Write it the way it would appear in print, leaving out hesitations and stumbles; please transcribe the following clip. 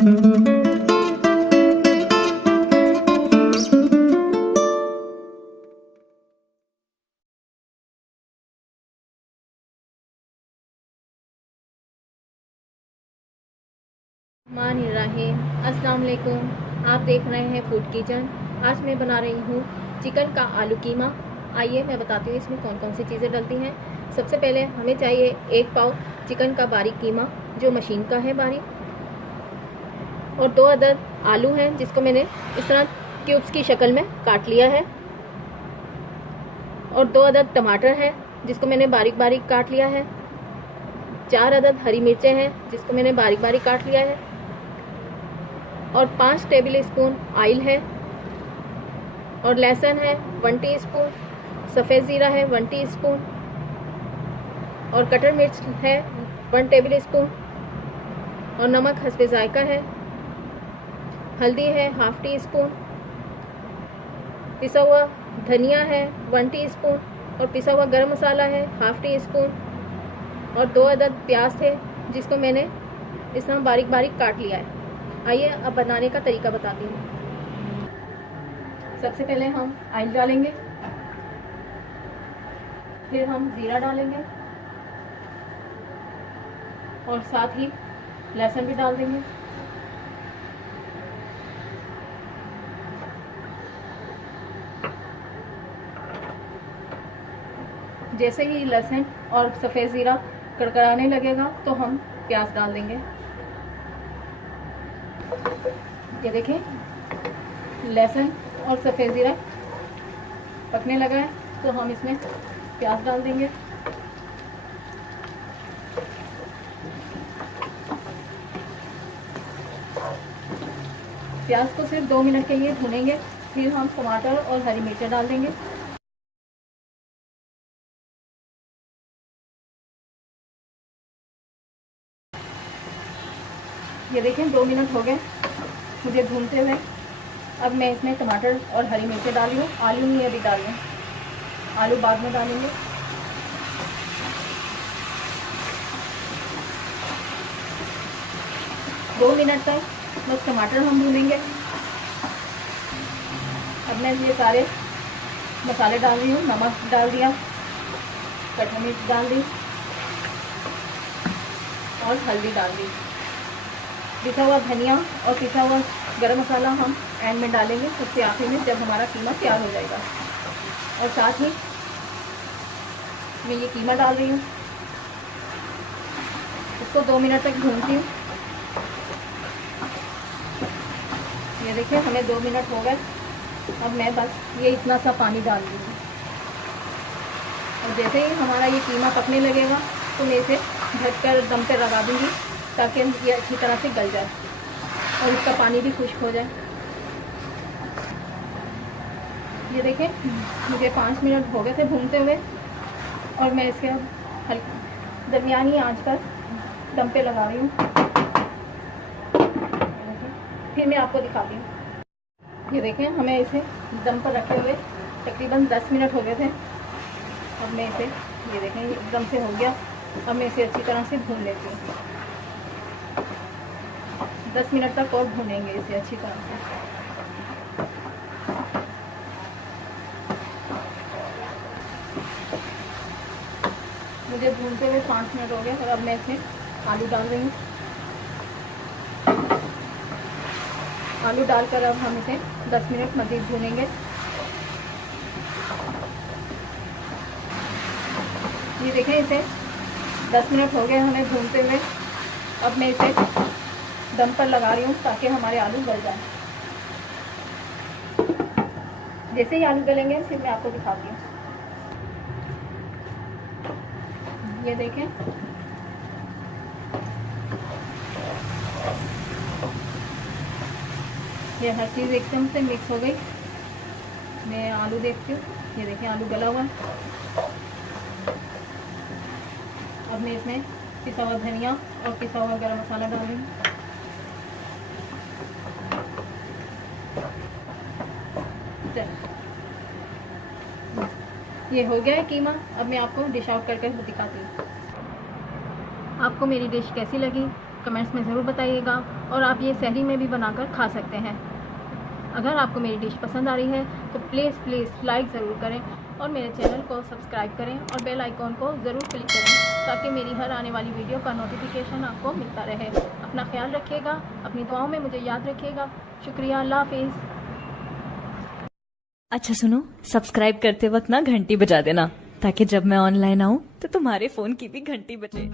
अस्सलाम वालेकुम। आप देख रहे हैं फूड किचन। आज मैं बना रही हूँ चिकन का आलू कीमा। आइए मैं बताती हूँ इसमें कौन कौन सी चीज़ें डलती हैं। सबसे पहले हमें चाहिए 1 पाव चिकन का बारीक कीमा जो मशीन का है बारीक, और 2 अदद आलू हैं जिसको मैंने इस तरह क्यूब्स की शक्ल में काट लिया है, और 2 अदद टमाटर है जिसको मैंने बारीक बारीक काट लिया है। 4 अदद हरी मिर्चें हैं जिसको मैंने बारीक बारीक काट लिया है, और 5 टेबल स्पून ऑयल है, और लहसुन है 1 टीस्पून, सफ़ेद ज़ीरा है 1 टीस्पून, और कटर मिर्च है 1 टेबल स्पून, और नमक हस्बे जायका है। हल्दी है 1/2 टीस्पून, पिसा हुआ धनिया है 1 टीस्पून, और पिसा हुआ गरम मसाला है 1/2 टीस्पून, और 2 अदद प्याज थे जिसको मैंने इस तरह बारीक बारीक काट लिया है। आइए अब बनाने का तरीका बताती हूँ। सबसे पहले हम ऑयल डालेंगे, फिर हम ज़ीरा डालेंगे, और साथ ही लहसुन भी डाल देंगे। जैसे ही लहसुन और सफ़ेद ज़ीरा कड़कड़ाने लगेगा तो हम प्याज डाल देंगे। ये देखें लहसुन और सफ़ेद ज़ीरा पकने लगा है तो हम इसमें प्याज डाल देंगे। प्याज को सिर्फ 2 मिनट के लिए भूनेंगे, फिर हम टमाटर और हरी मिर्चें डाल देंगे। ये देखें 2 मिनट हो गए मुझे भूनते हुए। अब मैं इसमें टमाटर और हरी मिर्चें डाली हूँ, आलू नहीं अभी डाल रही, आलू बाद में डालेंगे। दो मिनट तक बस टमाटर हम भूनेंगे। अब मैं ये सारे मसाले डाल रही हूँ। नमक डाल दिया, कटहल मिर्च डाल दी, और हल्दी डाल दी। पिसा हुआ धनिया और पिसा हुआ गरम मसाला हम एंड में डालेंगे, सबसे आखिर में जब हमारा कीमा तैयार हो जाएगा। और साथ ही मैं ये कीमा डाल रही हूँ, इसको 2 मिनट तक भूनती हूँ। ये देखिए हमें 2 मिनट हो गए। अब मैं बस ये इतना सा पानी डाल दूँगी, और जैसे ही हमारा ये कीमा पकने लगेगा तो मैं इसे ढककर दम पे लगा दूँगी ताकि ये अच्छी तरह से गल जाए और इसका पानी भी खुश्क हो जाए। ये देखें मुझे 5 मिनट हो गए थे भूनते हुए, और मैं इसके हल्की दरमियानी आंच पर दम पे लगा रही हूँ। फिर मैं आपको दिखाती हूँ। ये देखें हमें इसे दम पर रखे हुए तकरीबन 10 मिनट हो गए थे। अब मैं इसे ये देखें एकदम से हो गया। अब मैं इसे अच्छी तरह से भून लेती हूँ। 10 मिनट तक और भूनेंगे इसे अच्छी तरह से। मुझे भूनते हुए 5 मिनट हो गए, और अब मैं इसमें आलू डाल रही हूँ। आलू डालकर अब हम इसे 10 मिनट मज़ीद भूनेंगे। ये देखें इसे 10 मिनट हो गए हमें भूनते हुए। अब मैं इसे दम पर लगा रही हूँ ताकि हमारे आलू गल जाएं। जैसे ही आलू गलेंगे फिर मैं आपको दिखाती हूँ। ये देखें ये हर चीज़ एकदम से मिक्स हो गई। मैं आलू देखती हूँ, ये देखें आलू गला हुआ है। अब मैं इसमें पिसा हुआ धनिया और पिसा हुआ गरम मसाला डालूंगी। ये हो गया है कीमा। अब मैं आपको डिश आउट करके दिखाती हूँ। आपको मेरी डिश कैसी लगी कमेंट्स में ज़रूर बताइएगा। और आप ये सहरी में भी बनाकर खा सकते हैं। अगर आपको मेरी डिश पसंद आ रही है तो प्लीज़ लाइक ज़रूर करें और मेरे चैनल को सब्सक्राइब करें और बेल आइकॉन को ज़रूर क्लिक करें ताकि मेरी हर आने वाली वीडियो का नोटिफिकेशन आपको मिलता रहे। अपना ख्याल रखिएगा, अपनी दुआओं में मुझे याद रखिएगा। शुक्रिया, अल्लाह हाफिज़। अच्छा सुनो, सब्सक्राइब करते वक्त ना घंटी बजा देना ताकि जब मैं ऑनलाइन आऊं तो तुम्हारे फोन की भी घंटी बजे।